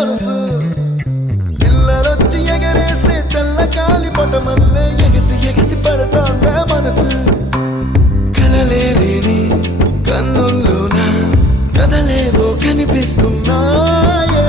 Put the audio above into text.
మనసు పిల్లలొచ్చి ఎగరేసే తెల్ల కాలి పటమల్లే ఎగిసి ఎగిసి పడతాందా మనసు కలలే లేని కన్నుల్లోన కదలేవో కనిపిస్తున్నాయే